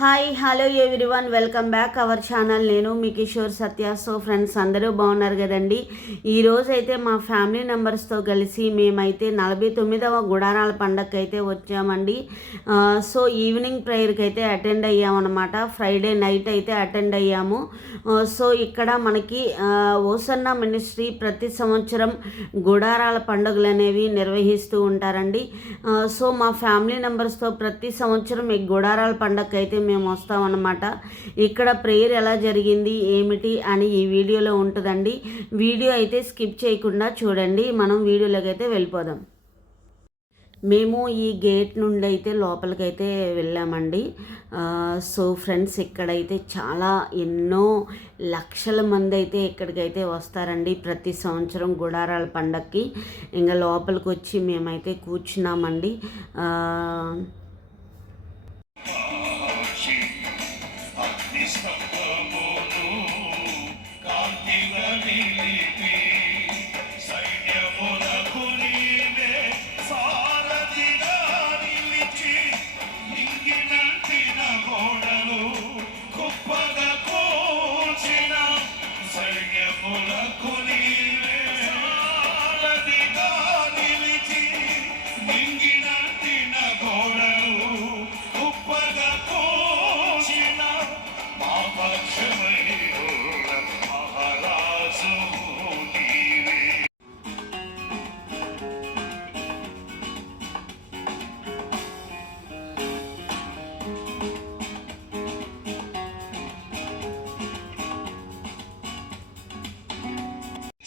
Hi hello everyone, welcome back our channel. నేను మీ కిషోర్ సత్య. So friends, అందరూ బాగున్నారు కదండి. ఈరోజు అయితే మా ఫ్యామిలీ మెంబర్స్తో కలిసి మేమైతే 49వ గుడారాల పండగకి అయితే వచ్చామండి. సో ఈవినింగ్ ప్రేయర్కి అయితే అటెండ్ అయ్యామన్నమాట. ఫ్రైడే నైట్ అయితే అటెండ్ అయ్యాము. సో ఇక్కడ మనకి ఓసన్న మినిస్ట్రీ ప్రతి సంవత్సరం గుడారాల పండుగలు అనేవి నిర్వహిస్తూ ఉంటారండి. సో మా ఫ్యామిలీ మెంబర్స్తో ప్రతి సంవత్సరం ఈ గుడారాల పండగకి అయితే మేము వస్తామన్నమాట. ఇక్కడ ప్రేయర్ ఎలా జరిగింది ఏమిటి అని ఈ వీడియోలో ఉంటుందండి. వీడియో అయితే స్కిప్ చేయకుండా చూడండి. మనం వీడియోలోకి అయితే వెళ్ళిపోదాం. మేము ఈ గేట్ నుండి అయితే లోపలికైతే వెళ్ళామండి. సో ఫ్రెండ్స్, ఇక్కడైతే చాలా ఎన్నో లక్షల మంది అయితే ఇక్కడికైతే వస్తారండి ప్రతి సంవత్సరం గుడారాల పండగకి. ఇంకా లోపలికి వచ్చి మేమైతే కూర్చున్నామండి.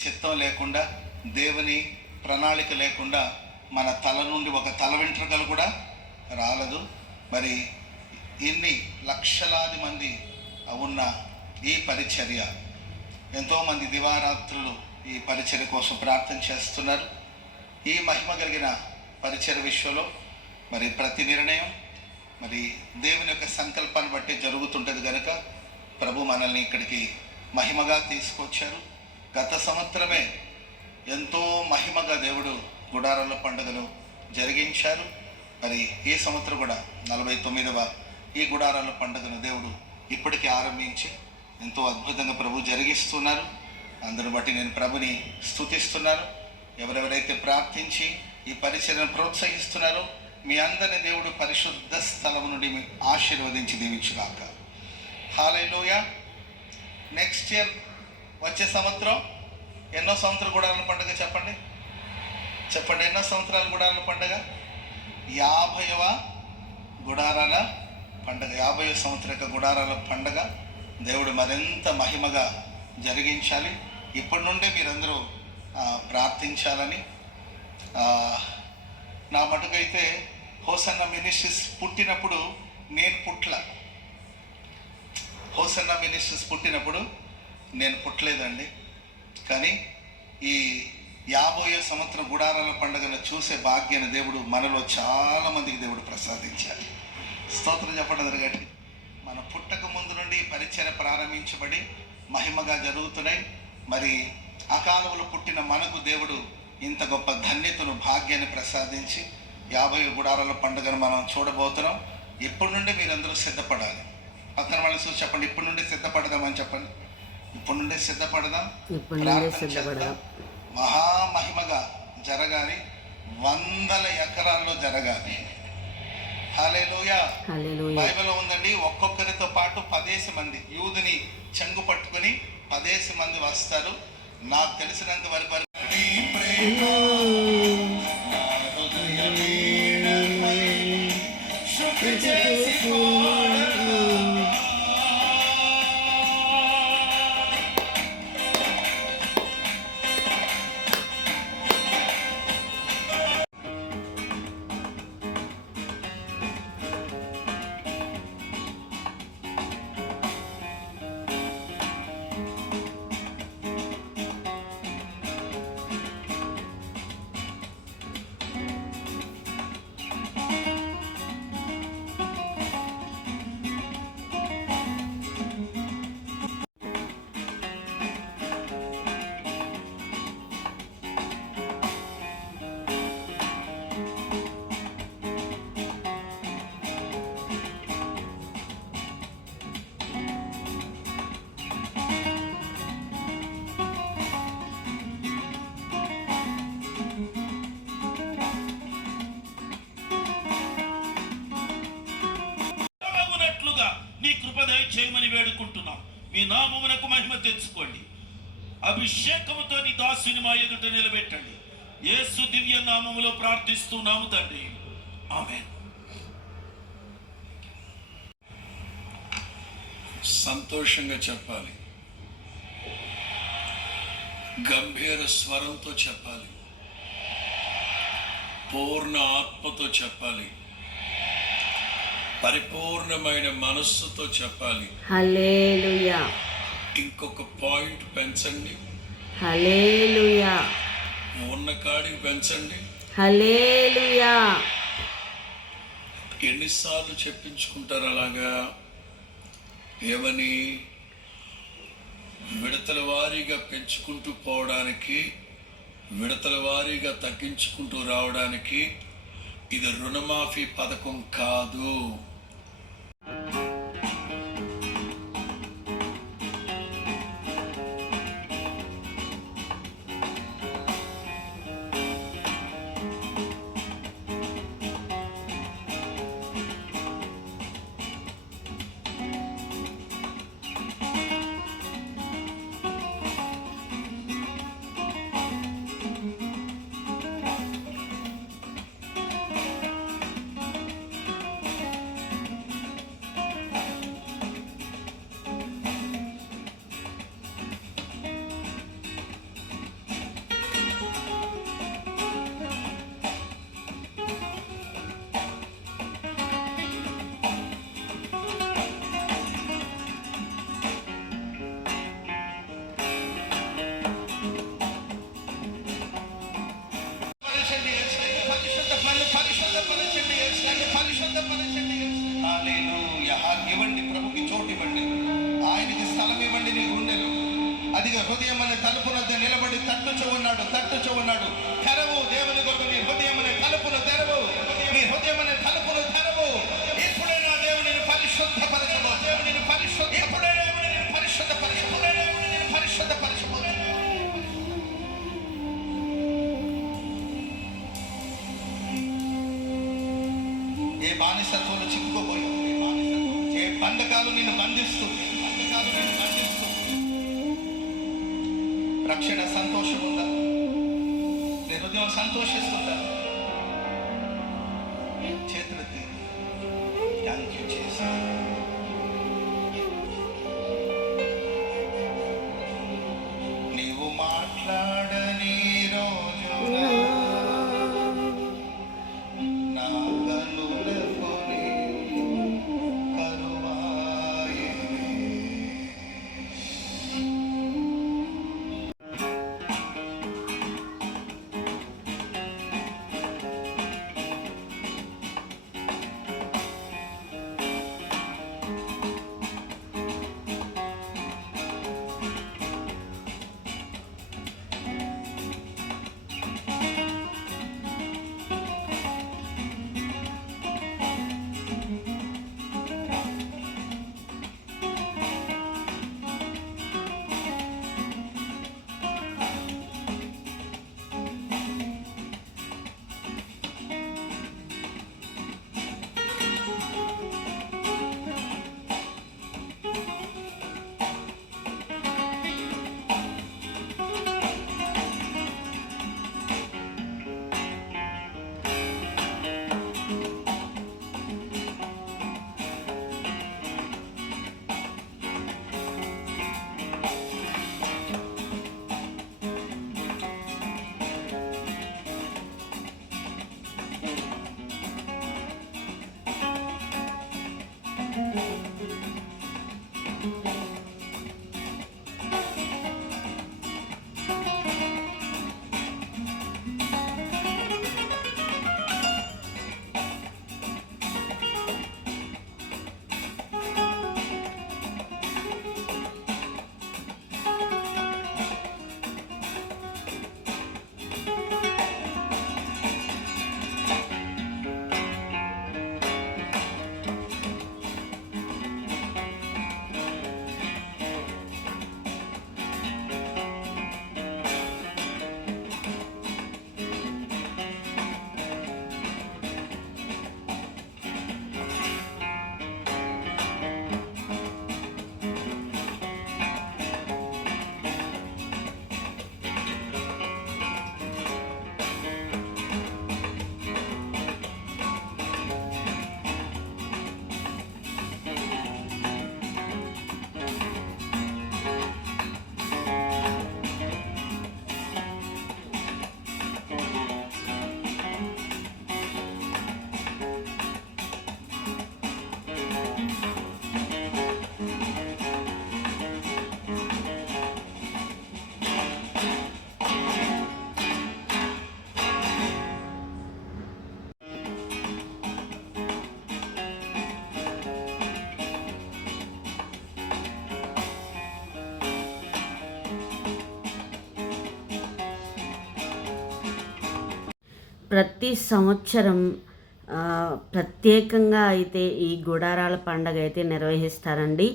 చిత్తం లేకుండా, దేవుని ప్రణాళిక లేకుండా మన తల నుండి ఒక తల వెంట్రుకలు కూడా రాలదు. మరి ఇన్ని లక్షలాది మంది ఉన్న ఈ పరిచర్య, ఎంతోమంది దివారాత్రులు ఈ పరిచర్య కోసం ప్రార్థన చేస్తున్నారు. ఈ మహిమ కలిగిన పరిచర్య విషయంలో మరి ప్రతి నిర్ణయం మరి దేవుని యొక్క సంకల్పాన్ని బట్టి జరుగుతుంటుంది కనుక ప్రభు మనల్ని ఇక్కడికి మహిమగా తీసుకొచ్చారు. గత సంవత్సరమే ఎంతో మహిమగా దేవుడు గుడారాల పండుగను జరిగించారు. మరి ఈ సంవత్సరం కూడా 49వ ఈ గుడారాల పండుగను దేవుడు ఇప్పటికీ ఆరంభించి ఎంతో అద్భుతంగా ప్రభు జరిగిస్తున్నారు. అందరూ బట్టి నేను ప్రభుని స్తుతిస్తున్నాను. ఎవరెవరైతే ప్రార్థించి ఈ పరిచర్యను ప్రోత్సహిస్తున్నారో మీ అందరిని దేవుడు పరిశుద్ధ స్థలం నుండి ఆశీర్వదించి దీవించుగాక. హల్లెలూయా. నెక్స్ట్ ఇయర్ వచ్చే సంవత్సరం ఎన్నో సంవత్సరాల గుడారాల పండుగ చెప్పండి. ఎన్నో సంవత్సరాల గుడారాల పండుగ? 50వ గుడారాల పండుగ. 50వ సంవత్సర గుడారాల పండుగ దేవుడు మరింత మహిమగా జరిగించాలి. ఇప్పటి నుండే మీరందరూ ప్రార్థించాలని. నా మటుకైతే హోసన్న మినిస్ట్రీస్ పుట్టినప్పుడు నేను హోసన్న మినిస్ట్రీస్ పుట్టినప్పుడు నేను పుట్టలేదండి. కానీ ఈ 50వ సంవత్సరం గుడారాల పండుగను చూసే భాగ్యాన్ని దేవుడు మనలో చాలా మందికి దేవుడు ప్రసాదించాలి. స్తోత్రం చెప్పడం జరగండి. మన పుట్టక ముందు నుండి పరిచర్య ప్రారంభించబడి మహిమగా జరుగుతున్నాయి. మరి అకాలంలో పుట్టిన మనకు దేవుడు ఇంత గొప్ప ధన్యతను భాగ్యాన్ని ప్రసాదించి 50వ గుడారాల పండుగను మనం చూడబోతున్నాం. ఇప్పటి నుండి మీరందరూ సిద్ధపడాలి. పక్కన వాళ్ళని చూసి చెప్పండి, ఇప్పటి నుండి సిద్ధపడదామని చెప్పండి. ఇప్పటి నుండి సిద్ధపడదాం. మహామహిమగా జరగాలి. 100 ఎకరాల్లో జరగాలి. హల్లెలూయా. బైబిల్లో ఉందండి, ఒక్కొక్కరితో పాటు 10 మంది యూదుని చెంగు పట్టుకుని 10 మంది వస్తారు. నాకు తెలిసినంత వరకు దయచేయమని వేడుకుంటున్నాం. మీ నామమునకు మహిమ తెచ్చుకోండి. అభిషేకముతో నీ దాసుని మా ఎదుట నిలబెట్టండి. యేసు దివ్య నామములో ప్రార్థిస్తున్నాము తండ్రి, ఆమేన్. సంతోషంగా చెప్పాలి, గంభీర స్వరంతో చెప్పాలి, పూర్ణ ఆత్మతో చెప్పాలి, పరిపూర్ణమైన మనస్సుతో చెప్పాలి. హల్లెలూయా. ఇంకొక పాయింట్ పెంచండి, హల్లెలూయా. ఉన్న కాడికి పెంచండి. హల్లెలూయా. ఎన్నిసార్లు చెప్పించుకుంటారు అలాగా? ఏమని? విడతల వారీగా పెంచుకుంటూ పోవడానికి, విడతల వారీగా తగ్గించుకుంటూ రావడానికి ఇది రుణమాఫీ పథకం కాదు. ఇవ్వండి, ప్రభుకి చోటు ఇవ్వండి, ఆయనకి స్థలం ఇవ్వండి. నీ గుండెలు అదిగా హృదయం అనే తలుపు వద్ద నిలబడి తట్టుచూన్నాడు, తట్టుచూన్నాడు. తెరవు దేవుని కొరకు నీ హృదయం అనే తలుపును తెరవు, నీ హృదయం అనే తలుపును తెరవు. ఇప్పుడే నా దేవుడిని పరిశుద్ధపరచబో, దేవుడిని పరిశుద్ధ, ఇప్పుడే దేవుడిని పరిశుద్ధపరచబో, దేవుడిని పరిశుద్ధపరచబో. ఏ బానిసత్వంలో చిక్కుకోబోయావు, ఏ బంధకాలు నిన్ను బంధిస్తుంది, బంధకాలు నిన్ను బంధిస్తుంది. రక్షణ సంతోషం ఉందా? నీ హృదయం సంతోషిస్తుందా? చేతులెత్తి థ్యాంక్ యూ చేసి నీవు మాట్లాడని రోజు నా కనులకు కరువాయెనే. ప్రతి సంవత్సరం ప్రత్యేకంగా అయితే ఈ గుడారాల పండగ అయితే నిర్వహిస్తారండి.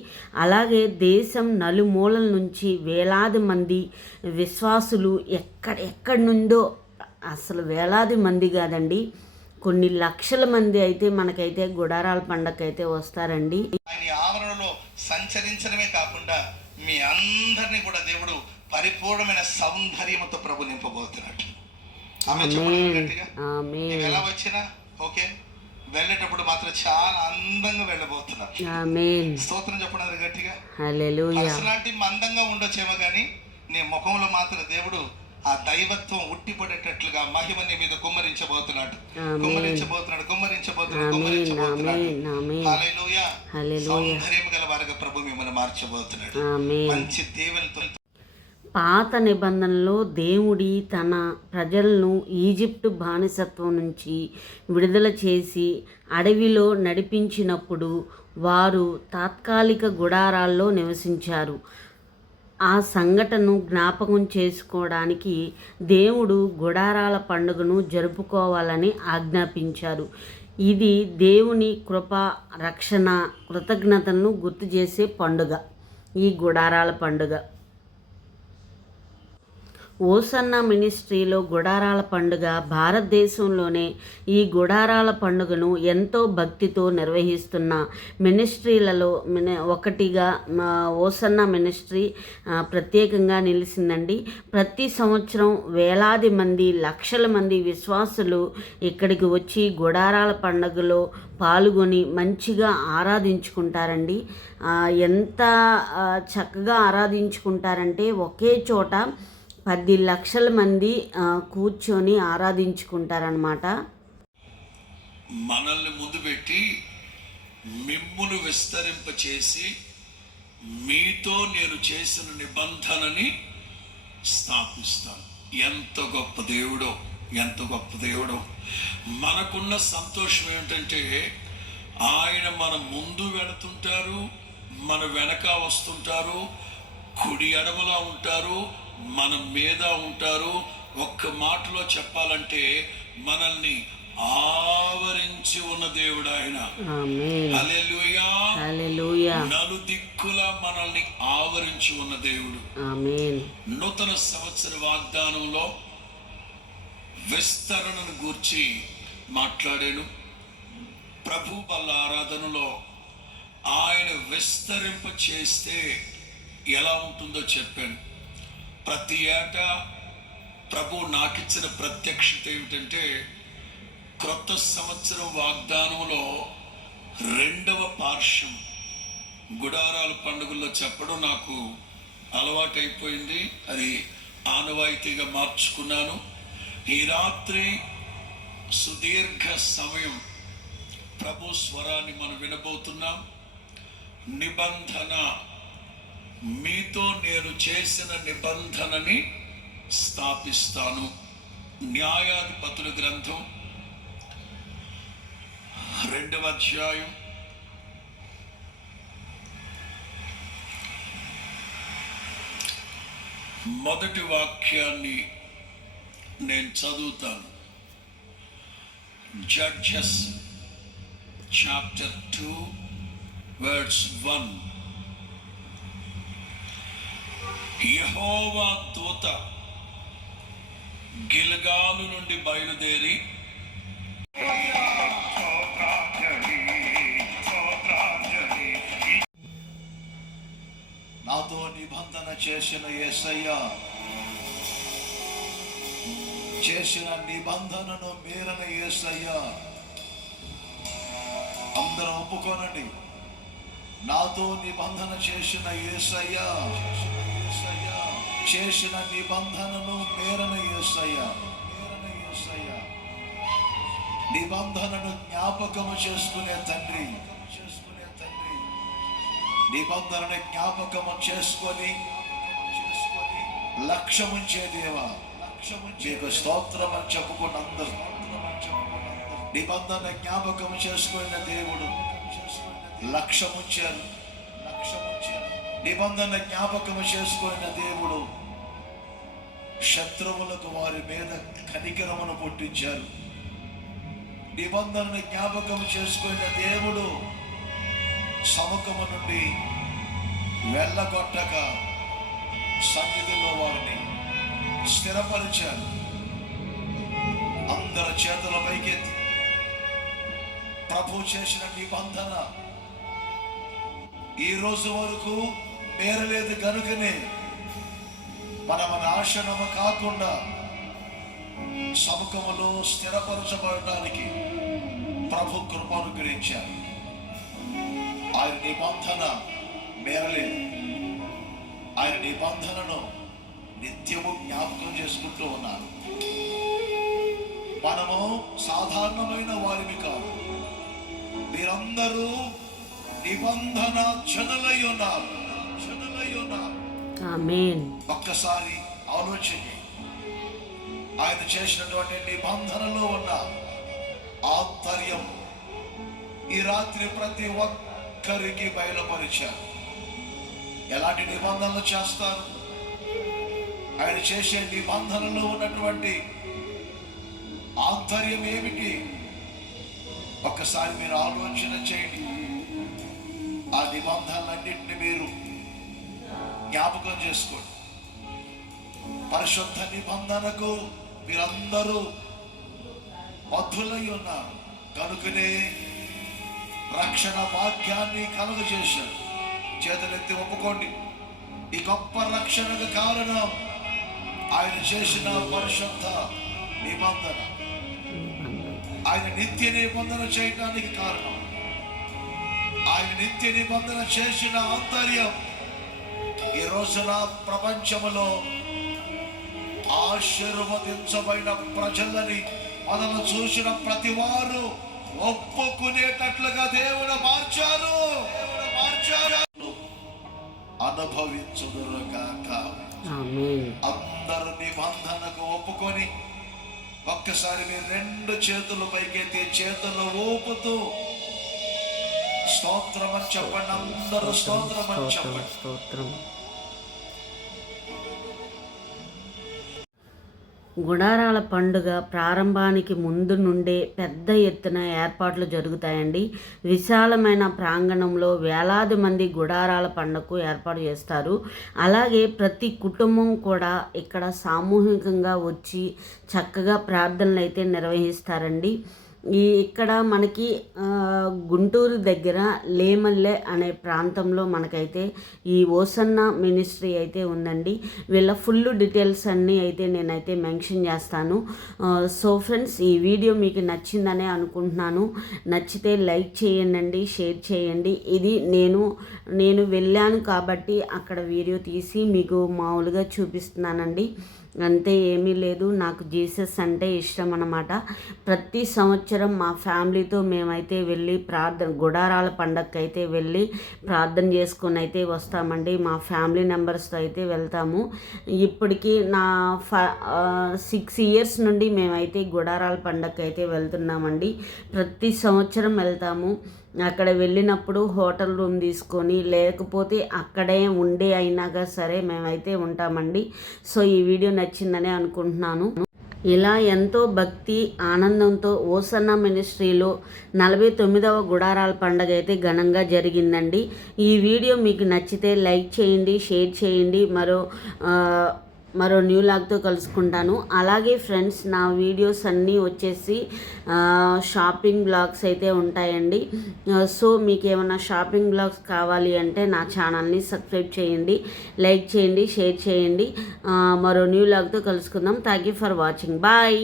అలాగే దేశం నలుమూలల నుంచి వేలాది మంది విశ్వాసులు ఎక్కడి నుండో, అసలు వేలాది మంది కాదండి, కొన్ని లక్షల మంది అయితే మనకైతే గుడారాల పండగ అయితే వస్తారండి. ఆయన ఆవరణలో సంచరించడమే కాకుండా మీ అందరినీ కూడా దేవుడు పరిపూర్ణమైన సౌందర్యముతో ప్రభు నింపబోతున్నాడు. ఆమె చెప్పండి గట్టిగా. ఆమేన్. ఎలా వచ్చినా ఓకే, వెళ్ళేటప్పుడు మాత్రం చాలా అందంగా వెళ్ళబోతున్నారు. ఆమేన్. స్తోత్రం చెప్పండి గట్టిగా. హల్లెలూయా. పర్సనాలిటీ మందంగా ఉండొచ్చేమో కానీ నీ ముఖంలో మాత్రం దేవుడు ఆ దైవత్వం ఉట్టిపడేటట్లుగా మహిమ నీ మీద కుమ్మరించబోతున్నాడు. సౌందర్యం గల వారిగా ప్రభు మిమ్మల్ని మార్చబోతున్నాడు. మంచి దేవునితో. పాత నిబంధనలో దేవుడి తన ప్రజలను ఈజిప్టు బానిసత్వం నుంచి విడుదల చేసి అడవిలో నడిపించినప్పుడు వారు తాత్కాలిక గుడారాల్లో నివసించారు. ఆ సంఘటనను జ్ఞాపకం చేసుకోవడానికి దేవుడు గుడారాల పండుగను జరుపుకోవాలని ఆజ్ఞాపించారు. ఇది దేవుని కృప, రక్షణ, కృతజ్ఞతలను గుర్తు చేసే పండుగ ఈ గుడారాల పండుగ. ఓసన్న మినిస్ట్రీలో గుడారాల పండుగ భారతదేశంలోనే ఈ గుడారాల పండుగను ఎంతో భక్తితో నిర్వహిస్తున్న మినిస్ట్రీలలో ఒకటిగా ఓసన్న మినిస్ట్రీ ప్రత్యేకంగా నిలిచిందండి. ప్రతి సంవత్సరం వేలాది మంది, లక్షల మంది విశ్వాసులు ఇక్కడికి వచ్చి గుడారాల పండుగలో పాల్గొని మంచిగా ఆరాధించుకుంటారండి. ఎంత చక్కగా ఆరాధించుకుంటారంటే ఒకే చోట 10 లక్షల మంది కూర్చొని ఆరాధించుకుంటారనమాట. మనల్ని ముందు పెట్టి మిమ్మును విస్తరింపచేసి మీతో నేను చేసిన నిబంధనని స్థాపిస్తాను. ఎంత గొప్ప దేవుడో, ఎంత గొప్ప దేవుడో. మనకున్న సంతోషం ఏమిటంటే ఆయన మన ముందు వెళుతుంటారు, మన వెనక వస్తుంటారు, కుడి ఎడమలా ఉంటారు, మన మీద ఉంటారు. ఒక్క మాటలో చెప్పాలంటే మనల్ని ఆవరించి ఉన్న దేవుడు ఆయన. హల్లెలూయా. హల్లెలూయా. నలుదిక్కులా మనల్ని ఆవరించి ఉన్న దేవుడు. ఆమేన్. నూతన సంవత్సర వాగ్దానంలో విస్తరణను గూర్చి మాట్లాడాను. ప్రభు బల్ల ఆరాధనలో ఆయన విస్తరింప చేస్తే ఎలా ఉంటుందో చెప్పాను. ప్రతి ఏటా ప్రభు నాకిచ్చిన ప్రత్యక్షత ఏమిటంటే క్రొత్త సంవత్సరం వాగ్దానంలో 2వ పార్శ్వం గుడారాల పండుగల్లో చెప్పడం నాకు అలవాటైపోయింది. అది ఆనవాయితీగా మార్చుకున్నాను. ఈ రాత్రి సుదీర్ఘ సమయం ప్రభు స్వరాన్ని మనం వినబోతున్నాం. నిబంధన, మీతో నేను చేసిన నిబంధనని స్థాపిస్తాను. న్యాయాధిపతుల గ్రంథం 2వ అధ్యాయం 1వ వాక్యాన్ని నేను చదువుతాను. Judges chapter 2 verse 1. యెహోవా దూత గిల్గాలు నుండి బయలుదేరి నాతో నిబంధన చేసిన యేసయ్య, చేసిన నిబంధనను మీరిన యేసయ్య. అందరూ ఒప్పుకోనండి. నాతో నిబంధన చేసిన యేసయ్య, చేసిన నిబంధనను మీరిన యేసయ్య. నిబంధనను జ్ఞాపకము చేసుకునే తండ్రి, నిబంధనను జ్ఞాపకము చేసుకొని లక్ష్యముంచే దేవా, మీకు స్తోత్రం అని చెప్పుకున్న అందరూ నిబంధన జ్ఞాపకం చేసుకున్న దేవుడు లక్ష్యముంచారు. నిబంధన జ్ఞాపకం చేసుకున్న దేవుడు శత్రువులకు వారి మీద కనికరమును పుట్టించారు. నిబంధనను జ్ఞాపకం చేసుకున్న దేవుడు సముఖము నుండి వెళ్ళగొట్టక సన్నిధిలో వారిని స్థిరపరిచారు. అందరి చేతుల పైకెత్తి ప్రభు చేసిన నిబంధన ఈ రోజు వరకు మేరలేదు కనుకనే మన నాశనము కాకుండా సముఖములో స్థిరపరచబడటానికి ప్రభు కృప అనుగ్రహించారు. ఆయన నిబంధన మేరలేదు. ఆయన నిబంధనను నిత్యము జ్ఞాపకం చేసుకుంటూ ఉన్నారు. మనము సాధారణమైన వారిని కాదు. మీరందరూ నిబంధన జనులై ఉన్నారు. ఆమేన్. ఒక్కసారి ఆలోచన, ఆయన చేసినటువంటి నిబంధనలో ఉన్న ఆంతర్యం ఈ రాత్రి ప్రతి ఒక్కరికి బయలుపరిచారు. ఎలాంటి నిబంధనలు చేస్తారు? ఆయన చేసే నిబంధనలో ఉన్నటువంటి ఆంతర్యం ఏమిటి? ఒక్కసారి మీరు ఆలోచన చేయండి. ఆ నిబంధనలన్నింటినీ మీరు జ్ఞాపకం చేసుకోండి. పరిశుద్ధ నిబంధనకు మీరందరూ బద్ధులై ఉన్నారు కనుకనే రక్షణ భాగ్యాన్ని కలుగజేశారు. చేతులెత్తి ఒప్పుకోండి. ఈ గొప్ప రక్షణకు కారణం ఆయన చేసిన పరిశుద్ధ నిబంధన. ఆయన నిత్య నిబంధన చేయడానికి కారణం, ఆయన నిత్య నిబంధన చేసిన ఆంతర్యం ఈ రోజున ప్రపంచములో ఆశీర్వదించబడిన ప్రజలని మనల్ని చూసిన ప్రతి వారు ఒప్పుకునేటట్లుగా దేవుడు మార్చారు. అనుభవించుదురుగాక. అందరు నిబంధనకు ఒప్పుకొని ఒక్కసారి మీరు రెండు చేతులు పైకెత్తి చేతులు ఊపుతూ స్తోత్రం అని చెప్పండి. అందరూ స్తోత్రం అని చెప్పండి. స్తోత్రం. గుడారాల పండుగ ప్రారంభానికి ముందు నుండే పెద్ద ఎత్తున ఏర్పాట్లు జరుగుతాయండి. విశాలమైన ప్రాంగణంలో వేలాది మంది గుడారాల పండుగకు ఏర్పాటు చేస్తారు. అలాగే ప్రతి కుటుంబం కూడా ఇక్కడ సామూహికంగా వచ్చి చక్కగా ప్రార్థనలు అయితే నిర్వహిస్తారండి. ఇక్కడ మనకి గుంటూరు దగ్గర లేమల్లె అనే ప్రాంతంలో మనకైతే ఈ ఓసన్న మినిస్ట్రీ అయితే ఉందండి. వీళ్ళ ఫుల్ డీటెయిల్స్ అన్నీ అయితే నేనైతే మెన్షన్ చేస్తాను. సో ఫ్రెండ్స్, ఈ వీడియో మీకు నచ్చిందనే అనుకుంటున్నాను. నచ్చితే లైక్ చేయండి, షేర్ చేయండి. ఇది నేను వెళ్ళాను కాబట్టి అక్కడ వీడియో తీసి మీకు మామూలుగా చూపిస్తున్నానండి. అంతే, ఏమీ లేదు. నాకు జీసస్ అంటే ఇష్టం అన్నమాట. ప్రతి సంవత్సరం మా ఫ్యామిలీతో మేమైతే వెళ్ళి గుడారాల పండగకి అయితే వెళ్ళి ప్రార్థన చేసుకొని అయితే వస్తామండి. మా ఫ్యామిలీ మెంబర్స్తో అయితే వెళ్తాము. ఇప్పటికీ నా 6 years నుండి మేమైతే గుడారాల పండగకి అయితే వెళ్తున్నామండి. ప్రతి సంవత్సరం వెళ్తాము. అక్కడ వెళ్ళినప్పుడు హోటల్ రూమ్ తీసుకొని లేకపోతే అక్కడే ఉండే అయినాక సరే మేమైతే ఉంటామండి. సో ఈ వీడియో నచ్చిందనే అనుకుంటున్నాను. ఇలా ఎంతో భక్తి ఆనందంతో ఓసన్న మినిస్ట్రీలో 49వ గుడారాల పండుగ అయితే ఘనంగా జరిగిందండి. ఈ వీడియో మీకు నచ్చితే లైక్ చేయండి, షేర్ చేయండి. మరో న్యూ లాగ్తో కలుసుకుంటాను. అలాగే ఫ్రెండ్స్, నా వీడియోస్ అన్నీ వచ్చేసి షాపింగ్ బ్లాగ్స్ అయితే ఉంటాయండి. సో మీకు ఏమైనా షాపింగ్ బ్లాగ్స్ కావాలి అంటే నా ఛానల్ని సబ్స్క్రైబ్ చేయండి, లైక్ చేయండి, షేర్ చేయండి. మరో న్యూ లాగ్తో కలుసుకుందాం. Thank you for watching. Bye.